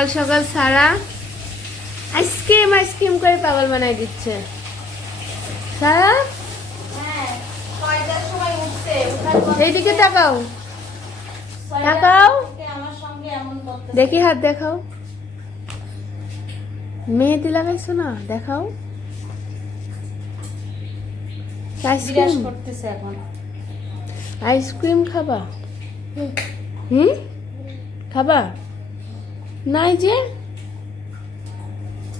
সকাল সকাল সারা ice cream ice cream করে পাগল বানাই দিচ্ছে। সারা? এইদিকে তাকাও। তাকাও। দেখি হাত দেখাও। মেহেদি লাগাইছো না? দেখাও। আইসক্রিম খাবা। হুম? খাবা? নাই যে?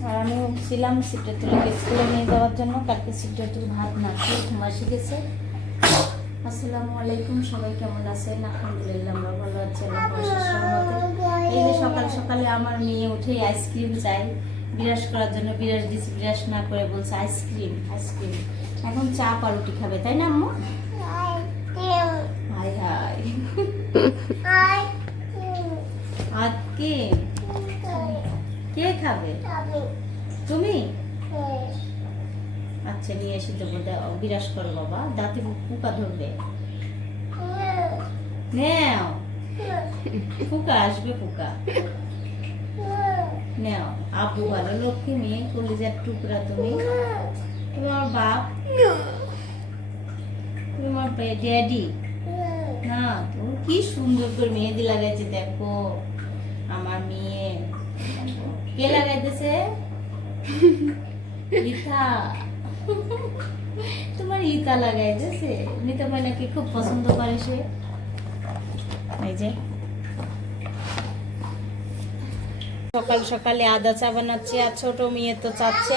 আর আমি উঠছিলাম সিটে তুলে স্কুলে নিয়ে যাওয়ার জন্য কালকে সিটে তুলে ভাত না খেয়ে ঘুমা শিখেছে আসসালামু আলাইকুম সবাই কেমন আছেন? আলহামদুলিল্লাহ আমরা ভালো আছি এই যে সকাল সকালে আমার মেয়ে উঠে আইসক্রিম চাই বিরাস করার জন্য বিরাস দিছি বিরাস না করে বলছে আইসক্রিম আইসক্রিম। এখন চা পাউরুটি খাবে তাই না আম্মু? Hi hi. আর কে? খাবে? তুমি? আচ্ছা নিয়ে এসে দেবো বিরাস করো বাবা। দাঁতে পোকা ধরবে। নেও। পোকা আসবে পোকা নেও। আব্বু ভালো, লক্ষ্মী মেয়ে, কলিজার টুকরা তুমি। তুমি আমার বাপ? তুমি আমার ড্যাডি না তুমি কি সুন্দর করে মেহেদি লাগাইছে, দেখো। আমার মেয়ে। কে লাগাইতেছে? ইতা। তোমার ইতা লাগাইতেছে? নিতে নাকি খুব পছন্দ করে সে? এই যে। সকাল সকালে আদা চা বানাচ্ছে আর ছোট মেয়ে তো চাচ্ছে।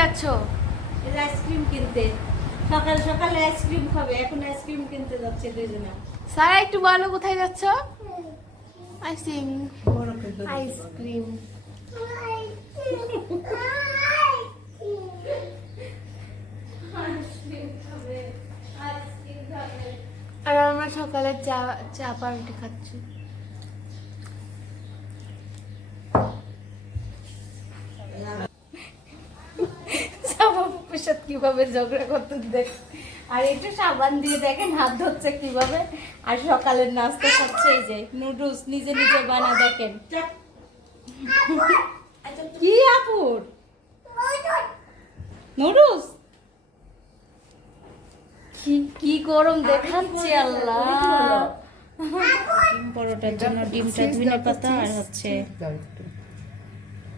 যাচ্ছ? আইসক্রিম কিনতে। সকাল সকালে আইসক্রিম খাবে এখন আইসক্রিম কিনতে যাচ্ছে দুজনে সারা একটু বলো কোথায় যাচ্ছ? আইসক্রিম আইসক্রিম আর আমরা সকালে চা চা পাউরুটি খাচ্ছি। কীভাবে ঝগড়া করতে দেখ। আর একটু সাবান দিয়ে দেখেন, হাত ধরছে কীভাবে। আর সকালের নাস্তা খাচ্ছে এই যে নুডলস নিজে নিজে বানা, দেখেন। কি আপুর? নুডলস কি গরম দেখাচ্ছে আল্লাহ। পরোটার জন্য ডিমটা ধনে পাতা আর হচ্ছে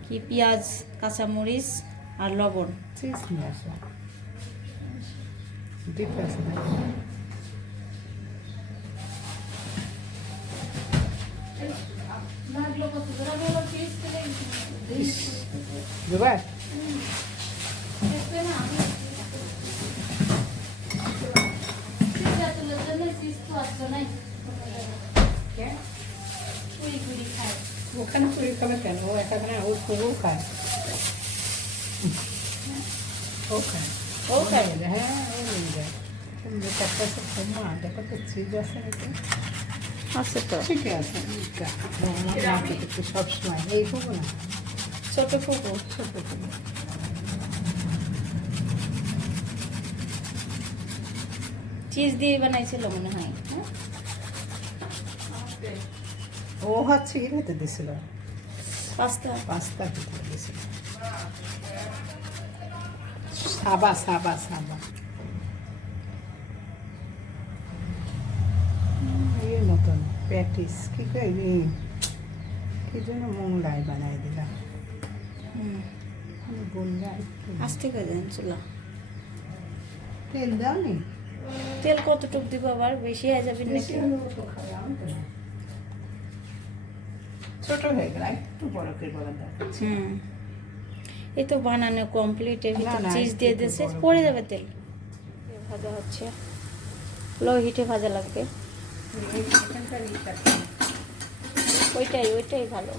কি পেঁয়াজ, কাঁচামরিচ আর লবণ। চিজ নিয়ে আসো ডিপ আছে না? জোগাড় ওখানে চুরি খাবে কেন ও এখানে ও ও খায় ও খায় ও আছে তো? ঠিকই আছে। সবসময় এই করব না ছোট ফুকু ছোট চিজ দিয়ে বানাইছিল মনে হয় হ্যাঁ? ও হচ্ছে ইয়েতে দিছিল। পাস্তা। পাস্তা ভিতরে দিছিল। সাবা সাবা সাবা। এর মতন প্যাটিস কি কই কি জন্য মোংলাই বানাই দিলাম আমি একটু আস্তে করে দেন চুলা। তেল দাও নি তেল কতটুক দিব আবার? বেশি হয়ে যাবে নাকি। ছোট হয়ে গেল একটু বড় করে বলা হুম। এই তো বানানো কমপ্লিট এর ভিতর চিজ দিয়ে দিয়েছে পড়ে যাবে তেল। ভাজা হচ্ছে। লো হিটে ভাজা লাগবে। ওইটাই ওইটাই ভালো।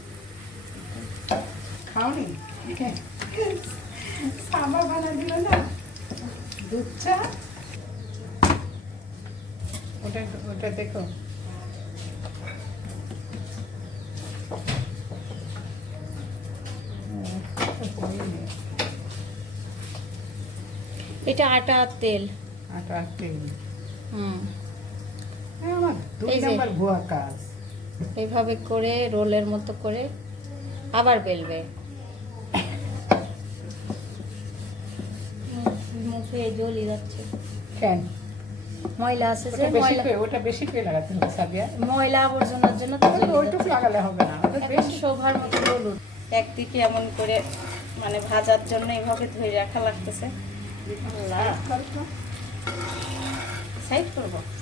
খাওনি? সাবা বানা দিল না? দুধ চা? ওটা ওটা দেখো। এটা আটা আর তেল। আটা তেল। হুম আমার দুই এই যে। নাম্বার ভুয়া কাজ এইভাবে করে রোলের মতো করে আবার বেলবে। মুখ- যাচ্ছে। কেন? ময়লা আছে যে বেশি ময়লা ওটা বেশি করে লাগাতে হবে সাদিয়া। ময়লা আবর্জনার জন্য তো জলি ওইটুকু লাগালে হবে না। ওটা বেশি শোভার মতো একদিকে এমন করে মানে ভাজার জন্য এভাবে ধরে রাখা লাগতেছে। আল্লাহ। সাইড করব।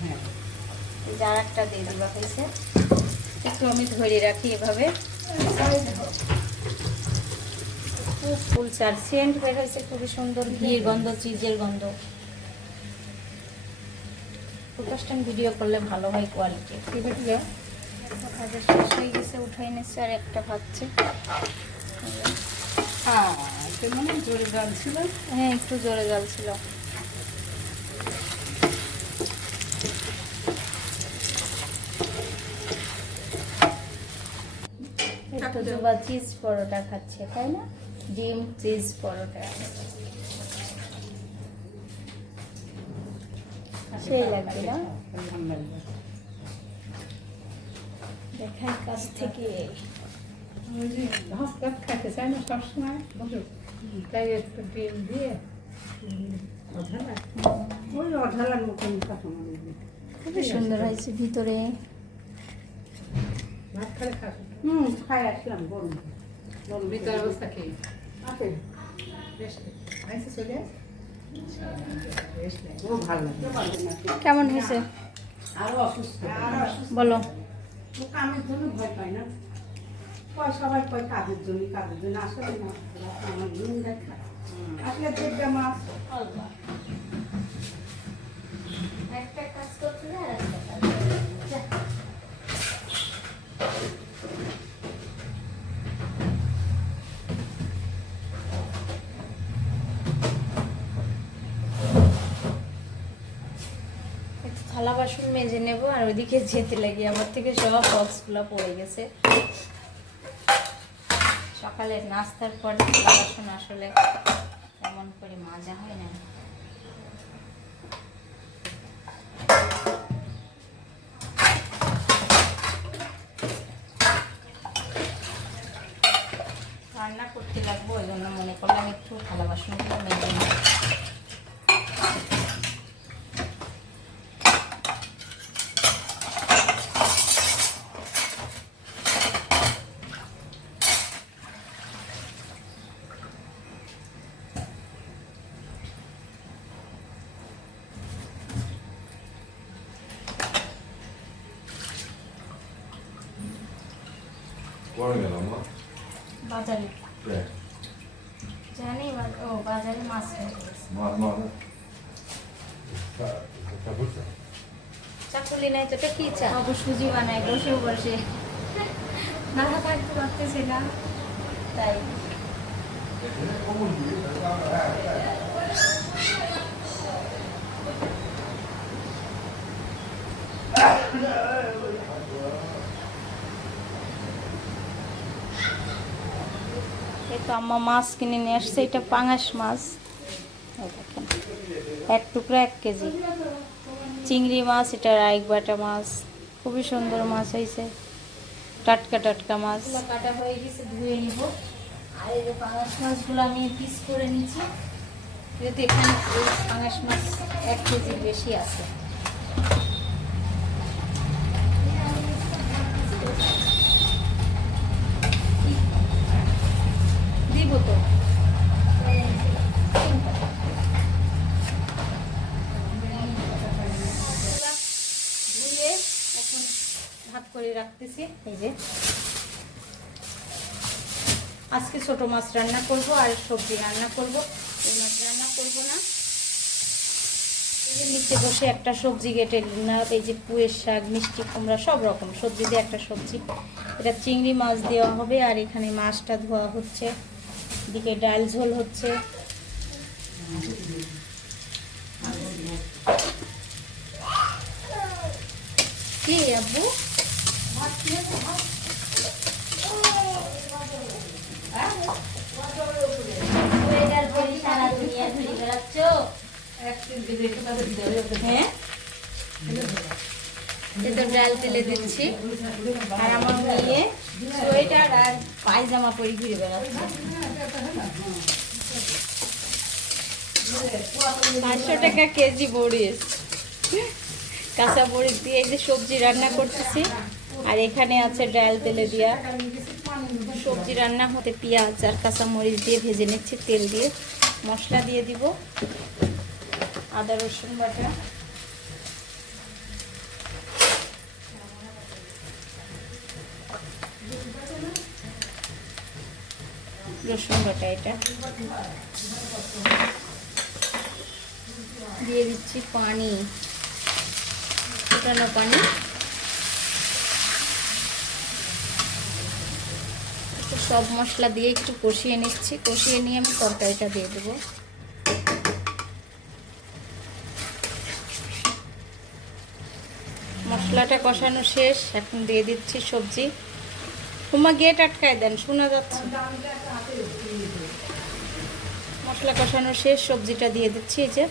হ্যাঁ। আর একটা দিয়ে দিবা হয়েছে। একটু আমি ধরে রাখি এভাবে। ফুল চার সেন্ট বের হয়েছে খুবই সুন্দর ঘির গন্ধ চিজের গন্ধ। ফুলকাস্টান ভিডিও করলে ভালো হয় কোয়ালিটি ভাজা শেষ হয়ে গেছে উঠাই নিচ্ছে আর একটা ভাজছে হ্যাঁ মনে জোরে জল ছিল। হ্যাঁ একটু জোরে জল ছিল। একটু জোবা চিজ পরোটা খাচ্ছে তাই না? ডিম চিজ পরোটা। সেই লাগবে না? দেখাই কাছ থেকে। ভাত ভাত খাইতে চাই না সবসময় তাই একটু ডিম দিয়ে ওই অঢালার মতন খুবই সুন্দর হয়েছে ভিতরে। ভাত খালে খাবে। হুম খাই আসলাম গরম। গরম ভিতর অবস্থা কি আছে। বেশ চলে আস বেশ ও ভালো লাগে। কেমন হয়েছে? বলো। কামের জন্য ভয় পাই না। কয় সবাই কয় কাজের জন্য কাজের জন্য। আসলে না আমার দেখা। আসলে দেখবে মাছ একটা কাজ করতে আর থালা বাসন মেজে নেব আর ওইদিকে যেতে লাগি। আমার থেকে সব বক্সগুলো পড়ে গেছে। সকালে নাস্তার পরে থালা বাসন আসলে তেমন করে মাজা হয় না। রান্না করতে লাগবো, ওই জন্য মনে করলাম একটু থালা বাসনগুলো মেজে নেব কোয়ারে গেলাম না বাজারে কে জানি বা- ও বাজারে মাছ কিনতে গেছে। মা মা তা বুঝছ চাকুলি নাই তো এটা কি চা বাবু সুজি বানায় বসে বসে না থাকতে পারতেছি না তাই। এই তো আম্মা মাছ কিনে নিয়ে আসছে এটা পাঙাশ মাছ। দেখেন এক টুকরা এক কেজি। চিংড়ি মাছ, এটা আরেক বাটা মাছ, খুবই সুন্দর মাছ হয়েছে। টাটকা টাটকা মাছ। কাটা হয়ে গেছে, ধুয়ে নিব। আর এই যে পাঙাশ মাছগুলো আমি পিস করে নিচ্ছি। যেহেতু এখানে পাঙাশ মাছ এক কেজির বেশি আছে দিব তো ধুয়ে এখন ভাত করে রাখতেছি, এই যে। আজকে ছোট মাছ রান্না করব আর সবজি রান্না করব। এই মাছ রান্না করব না। নিচে বসে একটা সবজি কেটে নিলাম। এই যে পুয়ের শাক, মিষ্টি, কুমড়া, সব রকম সবজি দিয়ে একটা সবজি। এটা চিংড়ি মাছ দেওয়া হবে আর এখানে মাছটা ধোয়া হচ্ছে। দিকে ডাল ঝোল হচ্ছে। কি আব্বু? ডাল তেলে দিচ্ছি। আর আমার সোয়েটার আর পায়জামা পরে ঘুরে পাঁচশো টাকা কেজি বড়িস কাঁচা বড়ি দিয়ে এই যে সবজি রান্না করতেছি। আর এখানে আছে ডাল তেলে দিয়া সবজি রান্না, হতে পেঁয়াজ আর কাঁচা মরিচ দিয়ে ভেজে নিচ্ছি, তেল দিয়ে মশলা দিয়ে দিব, আদা, রসুন বাটা। রসুন বাটা এটা। দিয়ে দিচ্ছি পানি, ফুটানো পানি। সব মশলা দিয়ে একটু কষিয়ে নিচ্ছি। কষিয়ে নিয়ে আমি তরকারিটা দিয়ে দেবো। মশলাটা কষানো শেষ। এখন দিয়ে দিচ্ছি সবজি। তোমার গেট আটকায় দেন, শোনা যাচ্ছে। মশলা কষানো শেষ, সবজিটা দিয়ে দিচ্ছি এই যে।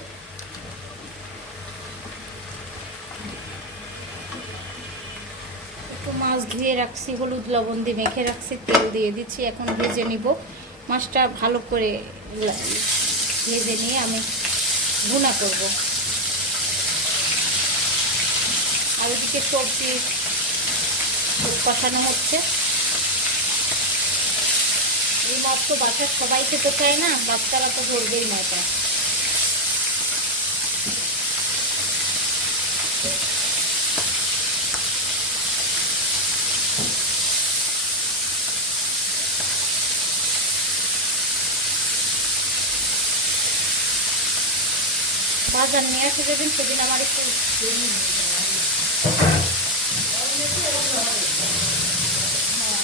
একটু মাছ ধুয়ে রাখছি, হলুদ লবণ দিয়ে মেখে রাখছি, তেল দিয়ে দিচ্ছি, এখন ভেজে নিব। মাছটা ভালো করে ভেজে নিয়ে আমি ভুনা করব। আর ওদিকে সবজি কষানো হচ্ছে। এই মাছ তো বাচ্চা সবাই খেতে চায় না, বাচ্চারা তো ধরবেই না এটা বাজার নিয়ে আসে যেদিন সেদিন আমার একটু হ্যাঁ।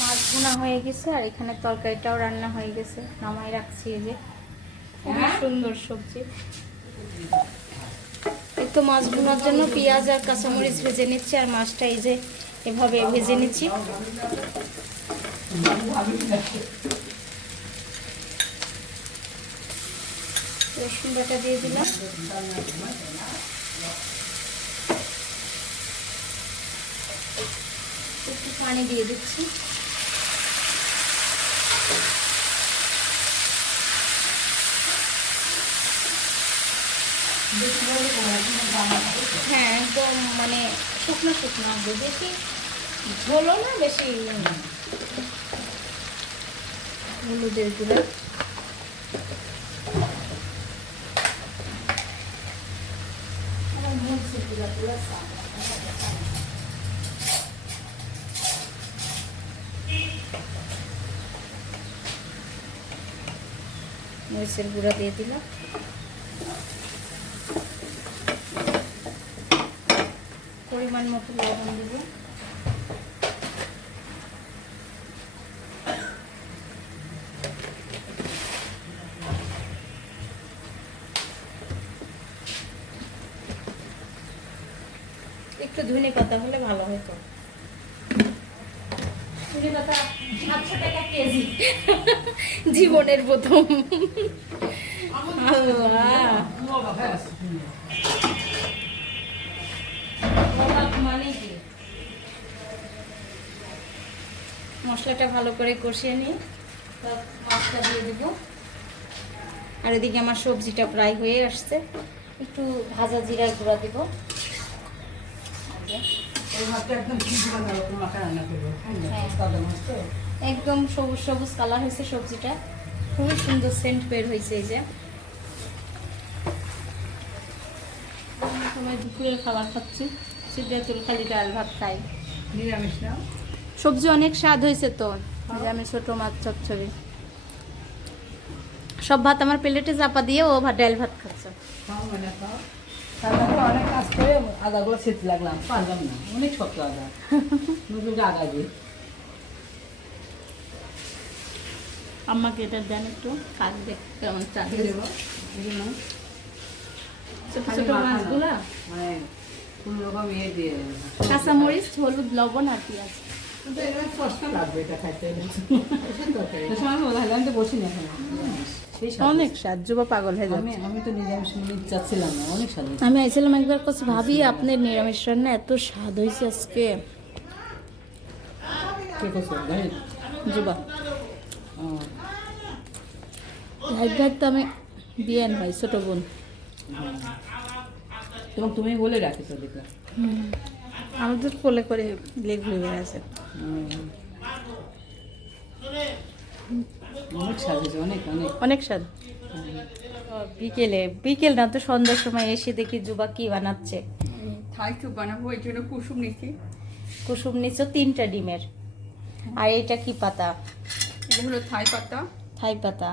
মাছ ভুনা হয়ে গেছে আর এখানে তরকারিটাও রান্না হয়ে গেছে। নামাই রাখছি এই যে। খুবই সুন্দর সবজি। এই তো মাছ ভুনার জন্য পেঁয়াজ আর কাঁচামরিচ ভেজে নিচ্ছি আর মাছটা এই যে এভাবে ভেজে নিচ্ছি। রসুন বাটা দিয়ে দিলাম। একটু পানি দিয়ে দিচ্ছি। হ্যাঁ একদম মানে শুকনো শুকনো হবে বেশি ঝোলো না, বেশি হলুদের গুঁড়া। মরিচের গুঁড়া দিয়ে দিলাম। পরিমাণ মতো লবণ দেব একটু ধনে পাতা হলে ভালো হতো জীবনের প্রথম। মানে মশলাটা ভালো করে কষিয়ে নিই। তারপর মাছটা দিয়ে দেব। আর এদিকে আমার সবজিটা প্রায় হয়ে আসছে। একটু ভাজা জিরার গুঁড়া দিব এই ভাতটা একদম ঠিক বানাবো তোমাকে রান্না করব হ্যাঁ। সাদা মাছ তো একদম সবুজ সবুজ কালার হয়েছে সবজিটা। খুবই সুন্দর সেন্ট বের হয়েছে এই যে। সময় দুপুরের খাবার খাচ্ছি সিদ্ধাতুল খালি ডাল ভাত খাই। নিরামিষ না? সবজি অনেক স্বাদ হয়েছে তো আমি ছোট মাছ চচ্চড়ি। সব ভাত আমার প্লেটে চাপা দিয়ে ও ভাত ডাল ভাত খাচ্ছে। মানে অনেক কাজ আদাগুলো সেট লাগলাম পারলাম না। অনেক শক্ত আদা। নতুন আগা দিয়ে আম্মাকে এটা দেন একটু কাজ দেখ কেমন দেবো এগুলো ছোট ছোট মাখানো। মাছগুলা। মানে রকম ইয়ে দিয়ে কাঁচামরিচ হলুদ লবণ আর পেঁয়াজ। কিন্তু এবার কষ্ট লাগবে এটা খাইতে। এসে তরকারি সময় বলা হলো আমি তো বসি না এখানে। সেই স্বাদ। অনেক পাগল হয়ে যাবে আমি আমি তো নিরামিষ চাচ্ছিলাম না অনেক স্বাদ আমি আইছিলাম একবার কাছে ভাবি আপনার নিরামিষ রান্না এত স্বাদ হয়েছে আজকে। কে যুবা। তো আমি বিয়ান ভাই ছোট বোন। এবং তুমি বলে রাখিস ওদেরকে আমাদের কোলে করে লেগ ঘুরে বেড়াচ্ছে অনেক স্বাদ হয়েছে অনেক অনেক। অনেক স্বাদ। বিকেলে বিকেল না তো সন্ধ্যার সময় এসে দেখি যুবা কি বানাচ্ছে। থাই স্যুপ বানাবো এই জন্য কুসুম নিচ্ছি কুসুম নিচো তিনটা ডিমের। আর এটা কি পাতা? এটা হলো থাই পাতা। থাই পাতা।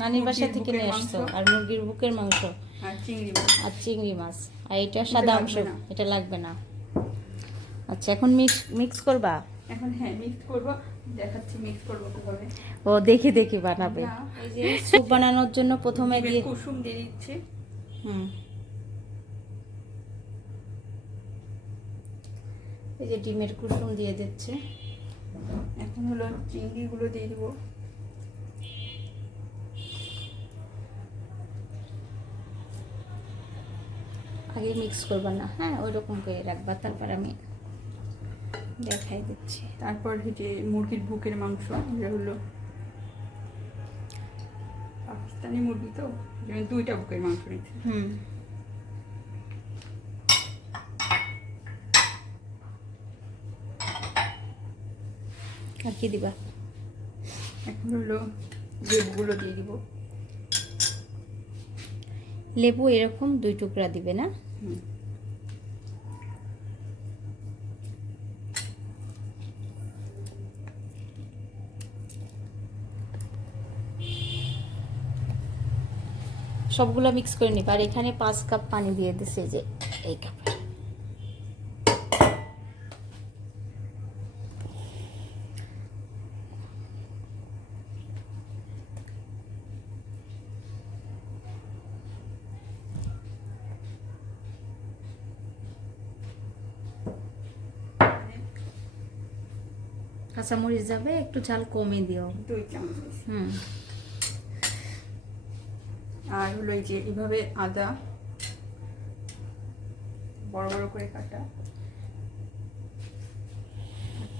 নানির বাসা থেকে নিয়ে আসছো আর মুরগির বুকের মাংস। আর চিংড়ি মাছ। আর চিংড়ি মাছ। আর এটা সাদা অংশ। এটা লাগবে না। আচ্ছা এখন মিক্স মিক্স করবা? এখন হ্যাঁ মিক্স করব। দেখাচ্ছি মিক্স করব কীভাবে। ও দেখে দেখে বানাবে। এই যে স্যুপ বানানোর জন্য প্রথমে দিয়ে কুসুম দিয়ে দিচ্ছি। হুম। এই যে ডিমের কুসুম দিয়ে দিচ্ছে। এখন হলো চিংড়িগুলো দিয়ে দিব। আগে মিক্স করবা না হ্যাঁ ওই রকম করে রাখবা তারপর আমি দেখাই দিচ্ছি। তারপর যে মুরগির বুকের মাংস এটা হলো পাকিস্তানি মুরগি তো দুইটা বুকের মাংস নিচ্ছি হুম। আর কি দিবা? এখন হলো লেবুগুলো দিয়ে দিব। লেবু এরকম দুই টুকরা দিবে না? হুম। সবগুলো মিক্স করে নিবা। আর এখানে পাঁচ কাপ পানি দিয়ে দিছে এই যে এই কাপে কাঁচামরিচ যাবে একটু ঝাল কমে দিও। দুই চামচ। হুম। আর হলো এই যে এভাবে আদা বড় বড় করে কাটা।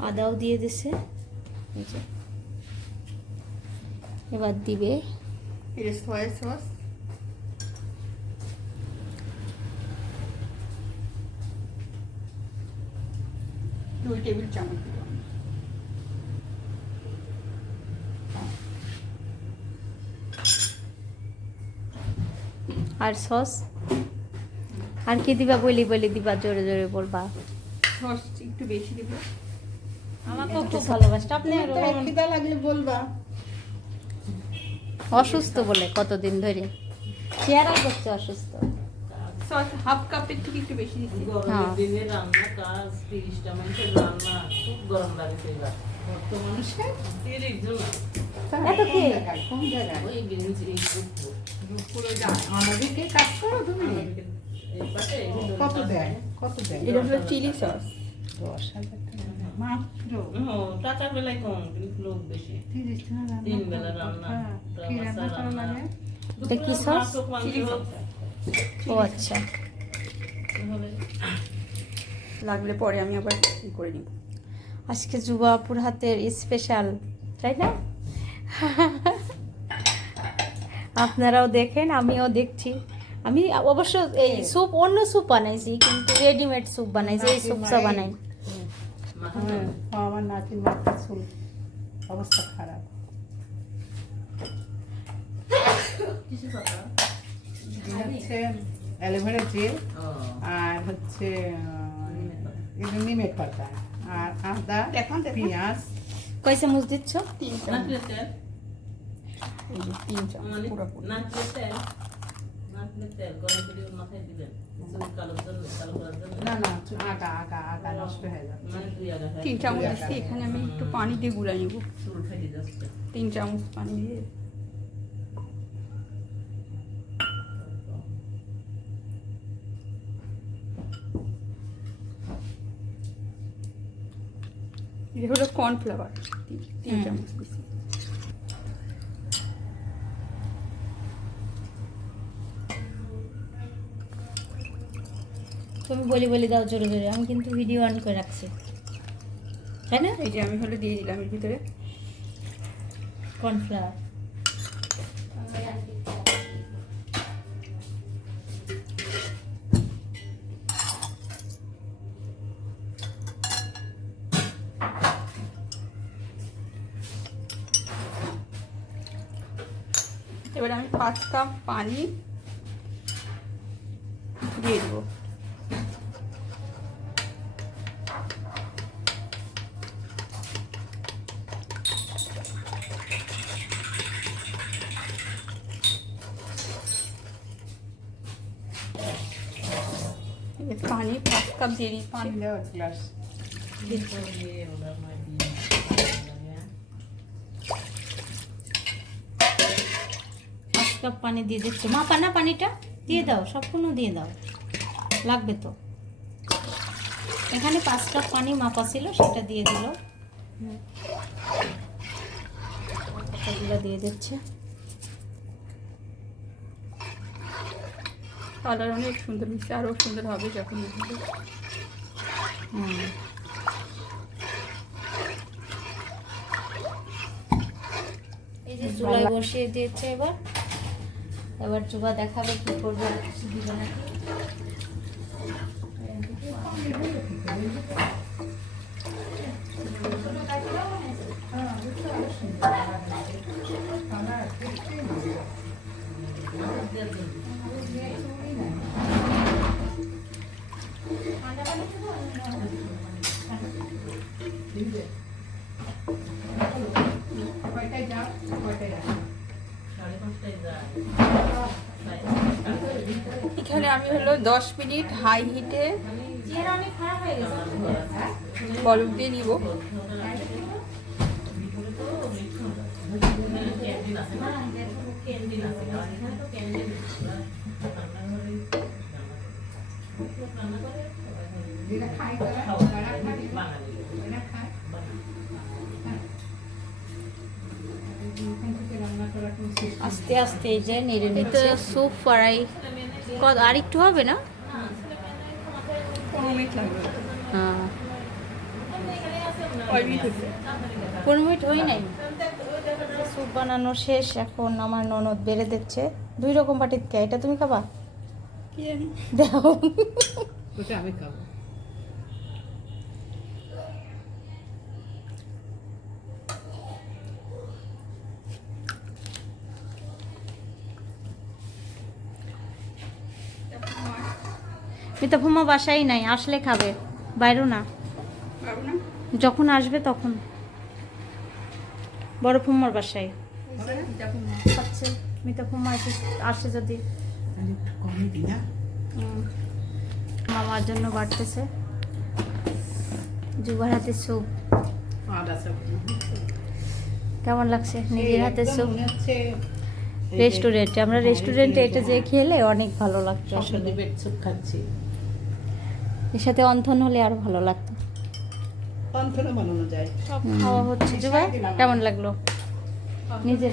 আদাও দিয়ে দিছে। এই যে। এবার দিবে। এই যে সয়া সস দুই টেবিল চামচ দিব আর সস? আর কি দিবা বলি বলি দিবা জোরে জোরে বলবা। সস একটু বেশি দিব। আমাকে খুব ভালোবাসা। আপনি খিদা লাগলে বলবা। অসুস্থ বলে কতদিন ধরে। চেহারা করছে অসুস্থ। সস হাফ কাপের থেকে একটু বেশি দিচ্ছি। হ্যাঁ। দিনে রান্না কাজ তিরিশটা মানুষের রান্না খুব গরম লাগে তিরিশ জন। এত কি? জায়গায় ওই কত কত চিলি সস মাত্র এটা সস? ও আচ্ছা লাগলে পরে আমি আবার করে নিব আজকে যুবাপুর হাতের স্পেশাল তাই না আপনারাও দেখেন আমিও দেখছি। আমি অবশ্য এই স্যুপ অন্য স্যুপ বানাইছি কিন্তু রেডিমেড স্যুপ বানাইছি এই স্যুপটা বানাই। হ্যাঁ, আমার নাতির মাথার চুল অবস্থা খারাপ। হচ্ছে অ্যালোভেরা জেল আর হচ্ছে নিমের পাতা। আর আদা। পেঁয়াজ। কয় চামচ দিচ্ছ? তিন চামচ। এই যে তিন চামচ জন্য না না এখানে আমি একটু পানি দিয়ে গুলা নিব তিন চামচ পানি দিয়ে এটা হলো কর্নফ্লাওয়ার তিন চামচ দিচ্ছি তুমি বলি বলি দাও জোরে জোরে আমি কিন্তু ভিডিও অন করে রাখছি। তাই না? এই যে আমি হলো দিয়ে দিলাম এর ভিতরে। কর্নফ্লাওয়ার এবার আমি পাঁচ কাপ পানি দিয়ে দেবো এই যে পানি পাঁচ কাপ পানি দেওয়া গ্লাস কাপ পানি দিয়ে দিচ্ছ। মাপা না পানিটা দিয়ে দাও সম্পূর্ণ দিয়ে দাও। লাগবে তো। এখানে পাঁচ কাপ পানি মাপা ছিল সেটা দিয়ে দিল। পাতাগুলো দিয়ে দিচ্ছে? কালার অনেক সুন্দর মিশছে আরও সুন্দর হবে যখন এই যে চুলায় বসিয়ে দিয়েছে এবার। এবার চুবা দেখাবে কি করবে দিবে কয়টায় যাও কয়টায় আসো সাড়ে পাঁচটায় যায় এখানে আমি হলো দশ মিনিট হাই হিটে। বরফ দিয়ে নিব। ক্যান্টিন আছে না ক্যান্টিন আছে এখানে তো ক্যান্টিন রান্নাঘরে রান্না করে যেটা খাই তারা খাওয়া তারা খায় বাঙালি ওরা খায় হ্যাঁ। এখান থেকে রান্না করা কোনো শেষ নেই। আস্তে আস্তে এই যে নেড়ে নিচ্ছে। স্যুপ ফ্রাই কত আর একটু হবে না? পনেরো মিনিট হ্যাঁ। পনেরো মিনিট হই নাই? স্যুপ বানানো শেষ এখন আমার ননদ বেড়ে দিচ্ছে। দুই রকম পাটির কে? এটা তুমি খাবা? দাও আমি খাব। মিতা ফুমা বাসাই নাই আসলে খাবে। বাইরেও না। যখন আসবে তখন। বড় ফুম্মার বাসায়। যখন খাচ্ছে। মিতা ফুম্মা আসে যদি। মামার জন্য বাড়তেছে। যুবার হাতে স্যুপ। কেমন লাগছে? নিজের হাতে স্যুপ? রেস্টুরেন্টে। আমরা রেস্টুরেন্টে এটা যে খেলে অনেক ভালো লাগতো আসলে। আসলে স্যুপ খাচ্ছি। এর সাথে অন্থন হলে আরও ভালো লাগতো। অন্থনে বানানো যায়। সব খাওয়া হচ্ছে। জুবাই কেমন লাগল? নিজের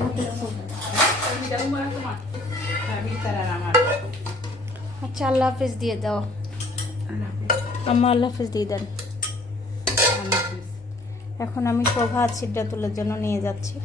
আচ্ছা আল্লাহ হাফেজ দিয়ে দাও। আম্মা আল্লাহ হাফেজ দিয়ে দেন। এখন আমি শোভা সিদ্ধা তুলার জন্য নিয়ে যাচ্ছি।